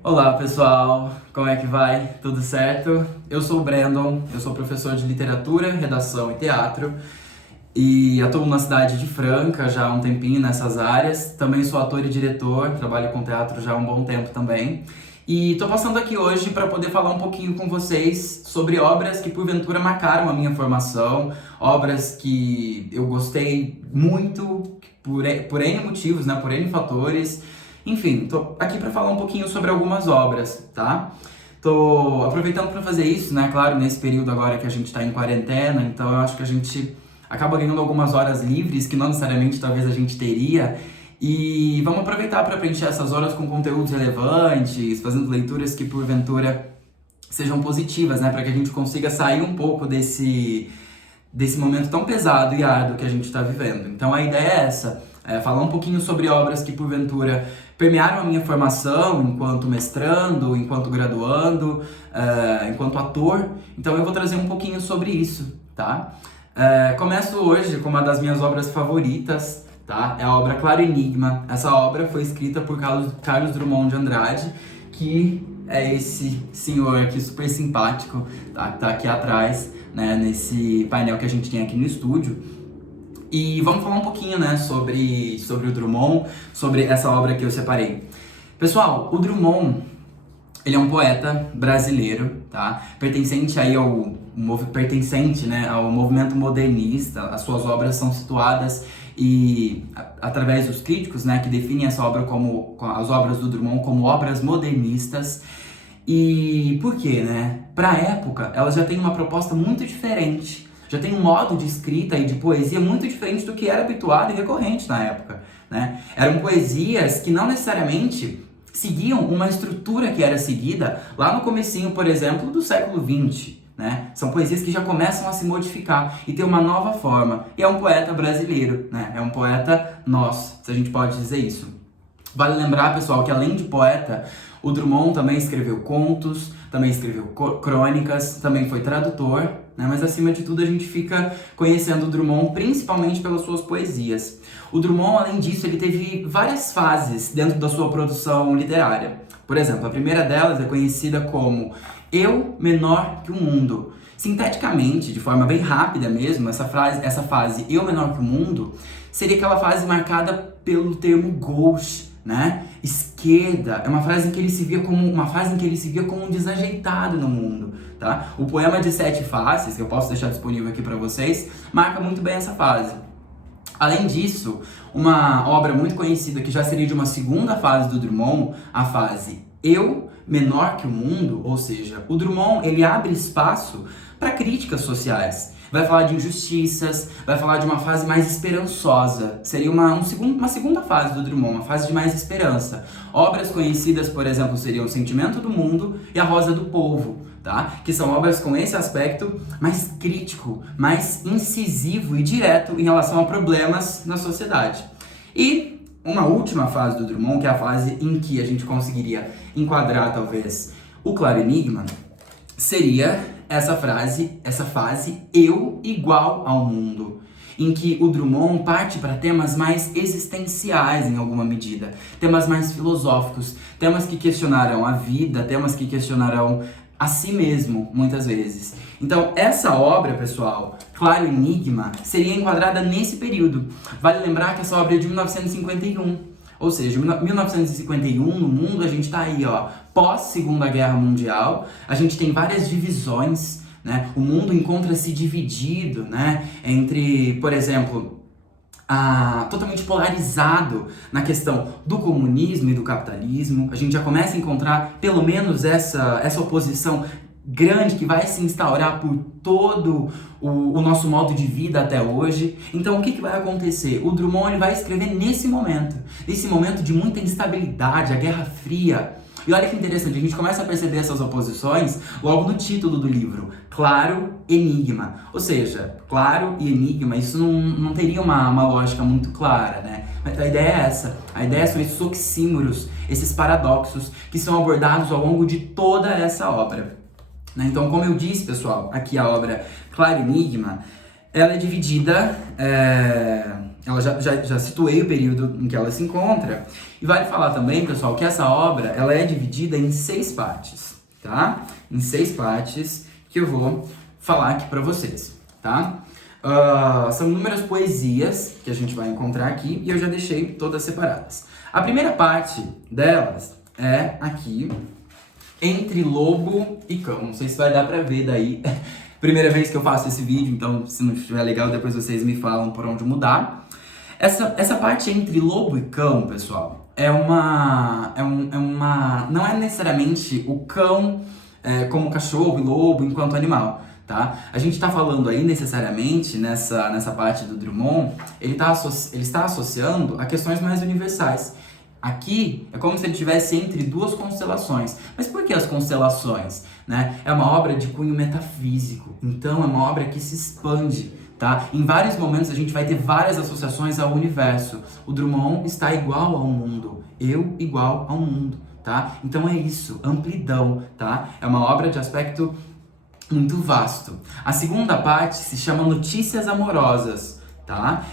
Olá pessoal, como é que vai? Tudo certo? Eu sou o Brandon, eu sou professor de literatura, redação e teatro e atuo na cidade de Franca já há um tempinho nessas áreas. Também sou ator e diretor, trabalho com teatro já há um bom tempo também. E tô passando aqui hoje para poder falar um pouquinho com vocês sobre obras que porventura marcaram a minha formação, obras que eu gostei muito por N motivos, né, por N fatores. Enfim, tô aqui para falar um pouquinho sobre algumas obras, tá? Tô aproveitando para fazer isso, né? Claro, nesse período agora que a gente tá em quarentena, então eu acho que a gente acaba ganhando algumas horas livres que não necessariamente talvez a gente teria. E vamos aproveitar para preencher essas horas com conteúdos relevantes, fazendo leituras que porventura sejam positivas, né? Para que a gente consiga sair um pouco desse momento tão pesado e árduo que a gente está vivendo. Então a ideia é essa, falar um pouquinho sobre obras que porventura permearam a minha formação enquanto mestrando, enquanto graduando, enquanto ator. Então eu vou trazer um pouquinho sobre isso, tá? Começo hoje com uma das minhas obras favoritas, tá? É a obra Claro Enigma. Essa obra foi escrita por Carlos Drummond de Andrade, que é esse senhor aqui super simpático, tá? Que tá aqui atrás, né? Nesse painel que a gente tem aqui no estúdio. E vamos falar um pouquinho, né, sobre o Drummond, sobre essa obra que eu separei. Pessoal, o Drummond, ele é um poeta brasileiro, tá? Pertencente aí né, ao movimento modernista. As suas obras são situadas através dos críticos, né, que definem essa obra as obras do Drummond como obras modernistas. E por quê, né? Para a época, elas já têm uma proposta muito diferente. Já tem um modo de escrita e de poesia muito diferente do que era habituado e recorrente na época, né? Eram poesias que não necessariamente seguiam uma estrutura que era seguida lá no comecinho, por exemplo, do século XX, né? São poesias que já começam a se modificar e ter uma nova forma. E é um poeta brasileiro, né? É um poeta nosso, se a gente pode dizer isso. Vale lembrar, pessoal, que além de poeta, o Drummond também escreveu contos, também escreveu crônicas, também foi tradutor, né? Mas acima de tudo a gente fica conhecendo o Drummond principalmente pelas suas poesias. O Drummond, além disso, ele teve várias fases dentro da sua produção literária. Por exemplo, a primeira delas é conhecida como Eu Menor que o Mundo. Sinteticamente, de forma bem rápida mesmo, essa fase Eu Menor que o Mundo seria aquela fase marcada pelo termo gauche, né? Esquerda, é uma fase em que ele se via como um desajeitado no mundo, tá? O poema de Sete Faces, que eu posso deixar disponível aqui para vocês, marca muito bem essa fase. Além disso, uma obra muito conhecida que já seria de uma segunda fase do Drummond, a fase Eu Menor que o Mundo, ou seja, o Drummond ele abre espaço para críticas sociais. Vai falar de injustiças, vai falar de uma fase mais esperançosa. Seria uma segunda fase do Drummond, uma fase de mais esperança. Obras conhecidas, por exemplo, seriam O Sentimento do Mundo e A Rosa do Povo, tá? Que são obras com esse aspecto mais crítico, mais incisivo e direto em relação a problemas na sociedade. E uma última fase do Drummond, que é a fase em que a gente conseguiria enquadrar, talvez, o Claro Enigma, seria essa fase Eu igual ao mundo, em que o Drummond parte para temas mais existenciais em alguma medida, temas mais filosóficos, temas que questionarão a vida, temas que questionarão a si mesmo, muitas vezes. Então, essa obra, pessoal, Claro Enigma, seria enquadrada nesse período. Vale lembrar que essa obra é de 1951. Ou seja, 1951, no mundo, a gente está aí, ó, pós-Segunda Guerra Mundial, a gente tem várias divisões, né? O mundo encontra-se dividido, né? Entre, por exemplo, totalmente polarizado na questão do comunismo e do capitalismo. A gente já começa a encontrar, pelo menos, essa oposição grande que vai se instaurar por todo o nosso modo de vida até hoje. Então, o que vai acontecer? O Drummond ele vai escrever nesse momento de muita instabilidade, a Guerra Fria. E olha que interessante, a gente começa a perceber essas oposições logo no título do livro, Claro Enigma. Ou seja, claro e enigma, isso não teria uma lógica muito clara, né? Mas a ideia é essa. A ideia são esses oxímoros, esses paradoxos que são abordados ao longo de toda essa obra. Então, como eu disse, pessoal, aqui a obra Claro Enigma, Ela é dividida, ela já situei o período em que ela se encontra, e vale falar também, pessoal, que essa obra ela é dividida em 6 partes, tá? Em 6 partes que eu vou falar aqui pra vocês, tá? São inúmeras poesias que a gente vai encontrar aqui e eu já deixei todas separadas. A primeira parte delas é aqui, Entre Lobo e Cão. Não sei se vai dar pra ver daí. Primeira vez que eu faço esse vídeo, então se não estiver legal, depois vocês me falam por onde mudar. Essa parte entre lobo e cão, pessoal, não é necessariamente o cão como cachorro e lobo enquanto animal, tá? A gente tá falando aí necessariamente nessa parte do Drummond, ele está associando a questões mais universais. Aqui é como se ele estivesse entre 2 constelações. Mas por que as constelações? Né? É uma obra de cunho metafísico, então é uma obra que se expande. Tá? Em vários momentos a gente vai ter várias associações ao universo. O Drummond está igual ao mundo, eu igual ao mundo. Tá? Então é isso, amplidão. Tá? É uma obra de aspecto muito vasto. A segunda parte se chama Notícias Amorosas. Tá?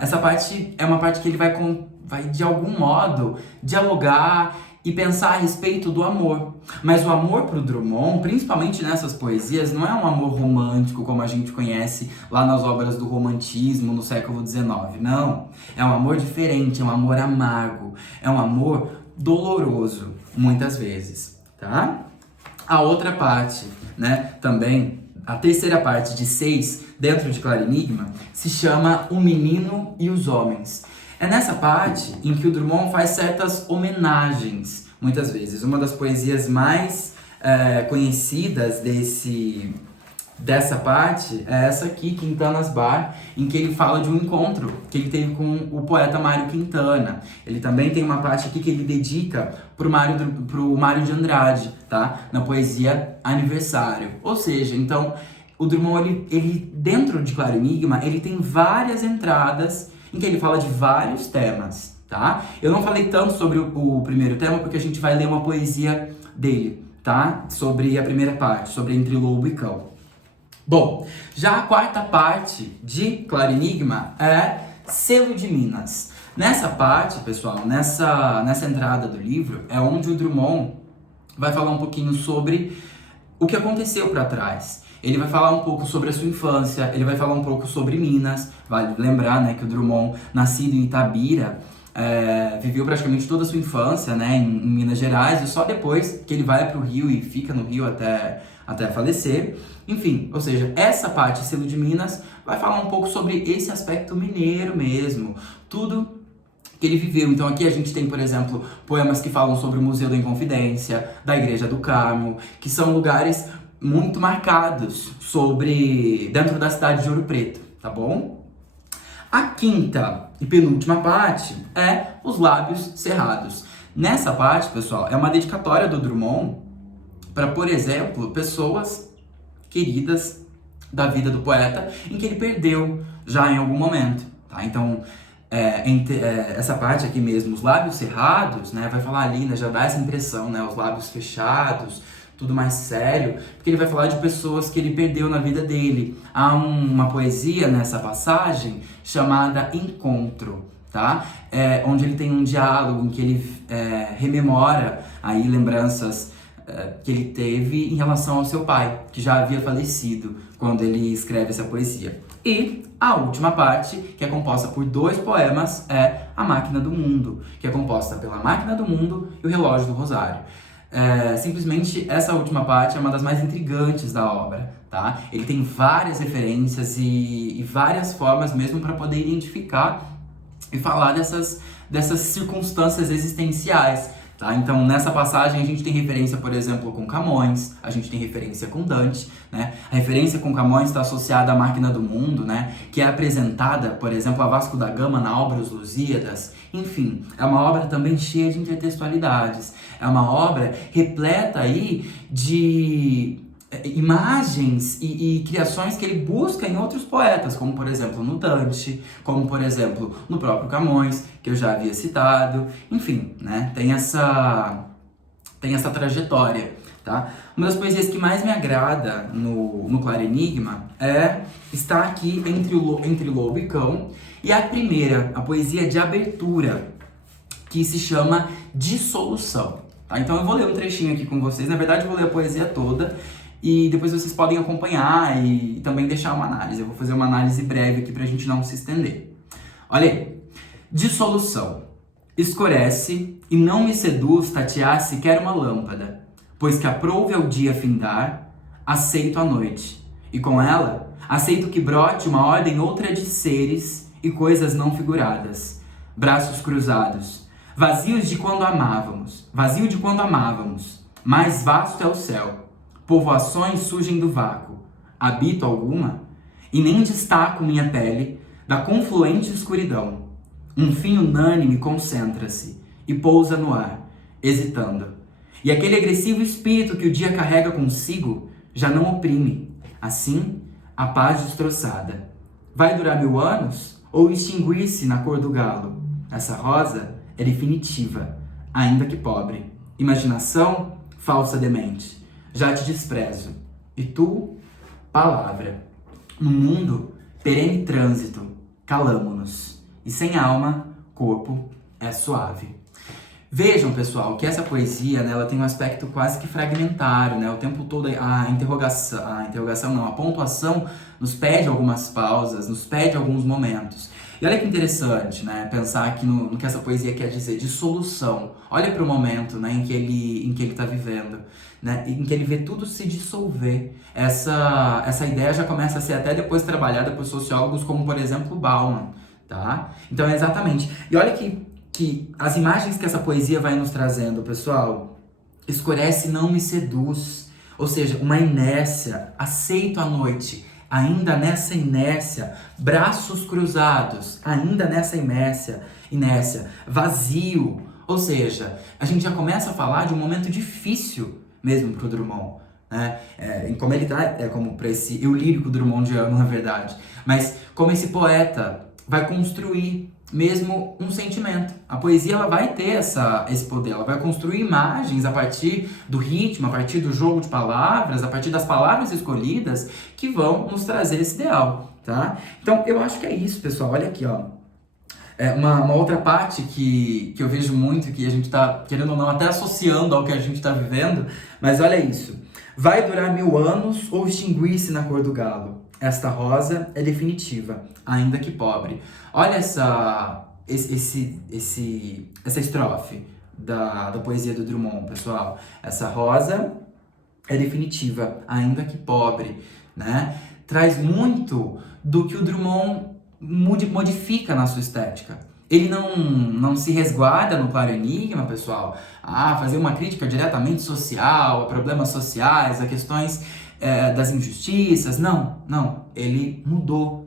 Essa parte é uma parte que ele vai de algum modo dialogar e pensar a respeito do amor. Mas o amor pro Drummond, principalmente nessas poesias, não é um amor romântico como a gente conhece lá nas obras do romantismo no século XIX, não. É um amor diferente, é um amor amargo, é um amor doloroso, muitas vezes, tá? A outra parte, né, também, a terceira parte de 6, dentro de Claro Enigma, se chama O Menino e os Homens. É nessa parte em que o Drummond faz certas homenagens, muitas vezes. Uma das poesias mais conhecidas dessa parte é essa aqui, Quintanas Bar, em que ele fala de um encontro que ele teve com o poeta Mário Quintana. Ele também tem uma parte aqui que ele dedica pro Mário de Andrade, tá? Na poesia Aniversário. Ou seja, então, o Drummond, ele dentro de Claro Enigma, ele tem várias entradas em que ele fala de vários temas, tá? Eu não falei tanto sobre o primeiro tema porque a gente vai ler uma poesia dele, tá? Sobre a primeira parte, sobre Entre Lobo e Cão. Bom, já a quarta parte de Claro Enigma é Selo de Minas. Nessa parte, pessoal, nessa entrada do livro, é onde o Drummond vai falar um pouquinho sobre o que aconteceu para trás. Ele vai falar um pouco sobre a sua infância, ele vai falar um pouco sobre Minas. Vale lembrar, né, que o Drummond, nascido em Itabira, viveu praticamente toda a sua infância, né, em Minas Gerais, e só depois que ele vai para o Rio e fica no Rio até falecer. Enfim, ou seja, essa parte, Selo de Minas, vai falar um pouco sobre esse aspecto mineiro mesmo, tudo que ele viveu. Então aqui a gente tem, por exemplo, poemas que falam sobre o Museu da Inconfidência, da Igreja do Carmo, que são lugares muito marcados dentro da cidade de Ouro Preto, tá bom? A quinta e penúltima parte é Os Lábios Cerrados. Nessa parte, pessoal, é uma dedicatória do Drummond para, por exemplo, pessoas queridas da vida do poeta em que ele perdeu já em algum momento, tá? Então, essa parte aqui mesmo, Os Lábios Cerrados, né, vai falar ali, né, já dá essa impressão, né, os lábios fechados, tudo mais sério, porque ele vai falar de pessoas que ele perdeu na vida dele. Há uma poesia nessa passagem chamada Encontro, tá? Onde ele tem um diálogo em que ele rememora aí lembranças que ele teve em relação ao seu pai, que já havia falecido quando ele escreve essa poesia. E a última parte, que é composta por 2 poemas, é A Máquina do Mundo, que é composta pela Máquina do Mundo e o Relógio do Rosário. Simplesmente essa última parte é uma das mais intrigantes da obra, tá? Ele tem várias referências e várias formas mesmo para poder identificar e falar dessas circunstâncias existenciais, tá? Então nessa passagem a gente tem referência, por exemplo, com Camões, a gente tem referência com Dante, né? A referência com Camões está associada à Máquina do Mundo, né? Que é apresentada, por exemplo, a Vasco da Gama na obra Os Lusíadas. Enfim, é uma obra também cheia de intertextualidades. É uma obra repleta aí de imagens e criações que ele busca em outros poetas, como por exemplo no Dante, como por exemplo no próprio Camões, que eu já havia citado. Enfim, né? Tem essa trajetória, tá? Uma das poesias que mais me agrada no Claro Enigma está aqui entre Lobo e Cão, e a primeira, a poesia de abertura, que se chama Dissolução. Tá? Então eu vou ler um trechinho aqui com vocês, na verdade eu vou ler a poesia toda, e depois vocês podem acompanhar e também deixar uma análise. Eu vou fazer uma análise breve aqui pra gente não se estender. Olha aí. Dissolução. Escurece e não me seduz tatear sequer uma lâmpada, pois que aprouve ao dia findar, aceito a noite. E com ela, aceito que brote uma ordem outra de seres e coisas não figuradas. Braços cruzados, vazio de quando amávamos, mais vasto é o céu. Povoações surgem do vácuo. Habito alguma? E nem destaco minha pele da confluente escuridão. Um fim unânime concentra-se e pousa no ar, hesitando. E aquele agressivo espírito que o dia carrega consigo já não oprime. Assim, a paz destroçada. Vai durar 1000 anos ou extinguir-se na cor do galo? Essa rosa é definitiva, ainda que pobre. Imaginação, falsa demente. Já te desprezo. E tu, palavra. No mundo, perene trânsito, calamo-nos. E sem alma, corpo é suave. Vejam, pessoal, que essa poesia, né, ela tem um aspecto quase que fragmentário, né? O tempo todo a pontuação nos pede algumas pausas, nos pede alguns momentos. E olha que interessante, né, pensar aqui no que essa poesia quer dizer, dissolução. Olha para o momento, né, em que ele está vivendo, né, em que ele vê tudo se dissolver. Essa ideia já começa a ser até depois trabalhada por sociólogos como, por exemplo, Bauman, tá? Então é exatamente. E olha que as imagens que essa poesia vai nos trazendo, pessoal, escurece e não me seduz. Ou seja, uma inércia, aceito a noite. Ainda nessa inércia, braços cruzados, ainda nessa inércia, vazio. Ou seja, a gente já começa a falar de um momento difícil mesmo para o Drummond, né? Como ele tá, como para esse eu lírico drummondiano, na verdade. Mas como esse poeta vai construir mesmo um sentimento. A poesia ela vai ter esse poder, ela vai construir imagens a partir do ritmo, a partir do jogo de palavras, a partir das palavras escolhidas que vão nos trazer esse ideal, tá? Então eu acho que é isso, pessoal. Olha aqui, ó. Uma outra parte que eu vejo muito, que a gente tá, querendo ou não, até associando ao que a gente tá vivendo, mas olha isso. Vai durar 1000 anos ou extinguir-se na cor do galo. Esta rosa é definitiva, ainda que pobre. Olha essa estrofe da poesia do Drummond, pessoal. Essa rosa é definitiva, ainda que pobre, né? Traz muito do que o Drummond modifica na sua estética. Ele não se resguarda no Claro Enigma, pessoal, a fazer uma crítica diretamente social, a problemas sociais, a questões das injustiças. Não. Ele mudou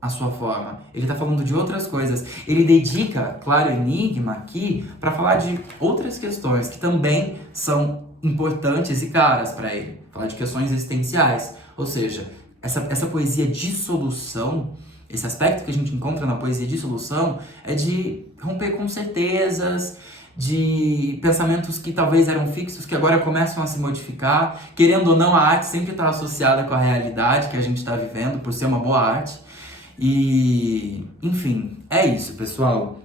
a sua forma. Ele está falando de outras coisas. Ele dedica Claro Enigma aqui para falar de outras questões que também são importantes e caras para ele. Falar de questões existenciais. Ou seja, essa poesia de solução, esse aspecto que a gente encontra na poesia de solução é de romper com certezas, de pensamentos que talvez eram fixos, que agora começam a se modificar. Querendo ou não, a arte sempre está associada com a realidade que a gente está vivendo, por ser uma boa arte. E, enfim, é isso, pessoal.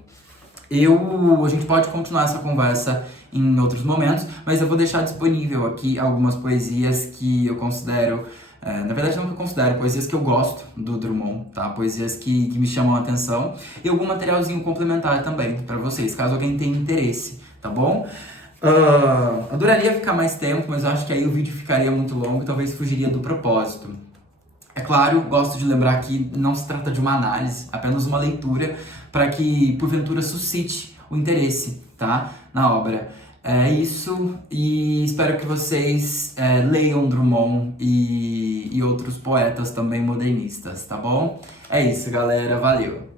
A gente pode continuar essa conversa em outros momentos, mas eu vou deixar disponível aqui algumas poesias que eu considero... na verdade, não que eu considero, poesias que eu gosto do Drummond, tá? Poesias que me chamam a atenção e algum materialzinho complementar também para vocês, caso alguém tenha interesse, tá bom? Adoraria ficar mais tempo, mas eu acho que aí o vídeo ficaria muito longo e talvez fugiria do propósito. É claro, gosto de lembrar que não se trata de uma análise, apenas uma leitura para que, porventura, suscite o interesse, tá? Na obra. É isso, e espero que vocês leiam Drummond e outros poetas também modernistas, tá bom? É isso, galera, valeu!